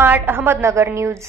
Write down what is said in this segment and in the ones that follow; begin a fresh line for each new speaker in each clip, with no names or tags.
Smart Ahmednagar news.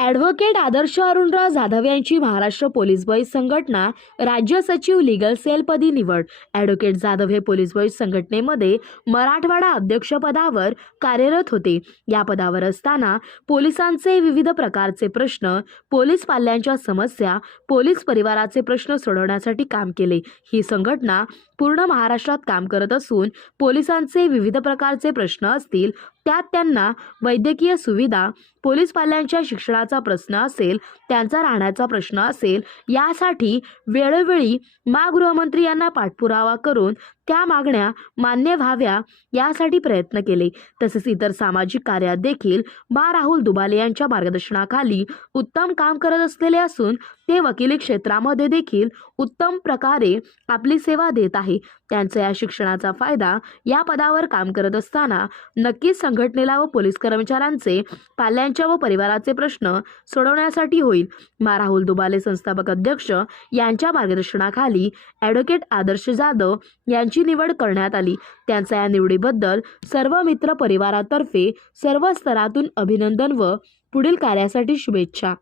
Advocate Adarsh Arunrao Jadhav यांची Maharashtra police boys संघटना राज्य सचिव लिगल सेलपदी निवड. ॲडव्होकेट जाधव हे पोलीस बॉईज संघटनेमध्ये मराठवाडा अध्यक्षपदावर कार्यरत होते. या पदावर असताना पोलिसांचे विविध प्रकारचे प्रश्न पोलीस पाल्यांच्या समस्या पोलीस परिवाराचे प्रश्न सोडवण्यासाठी काम केले. ही संघटना पूर्ण महाराष्ट्रात काम करत असून पोलिसांचे विविध प्रकारचे प्रश्न असतील त्यात त्यांना वैद्यकीय सुविधा पोलीस पाल्यांच्या शिक्षणाचा प्रश्न असेल त्यांचा राहण्याचा प्रश्न असेल यासाठी वेळोवेळी मा गृहमंत्री यांना पाठपुरावा करून त्या मागण्या मान्य व्हाव्या यासाठी प्रयत्न केले. तसेच इतर सामाजिक कार्यात देखील बा. राहुल दुबाले यांच्या मार्गदर्शनाखाली उत्तम काम करत असलेले असून ते वकिली क्षेत्रामध्ये देखील उत्तम प्रकारे आपली सेवा देत आहे. त्यांचा या शिक्षणाचा फायदा या पदावर काम करत असताना नक्कीच संघटनेला व पोलीस कर्मचाऱ्यांचे पाल्यांच्या व परिवाराचे प्रश्न सोडवण्यासाठी होईल. मा राहुल दुबाले संस्थापक अध्यक्ष यांच्या मार्गदर्शनाखाली ॲडव्होकेट आदर्श जाधव यांची निवड करण्यात आली. त्यांच्या या निवडीबद्दल सर्व मित्र परिवारातर्फे सर्व स्तरातून अभिनंदन व पुढील कार्यासाठी शुभेच्छा.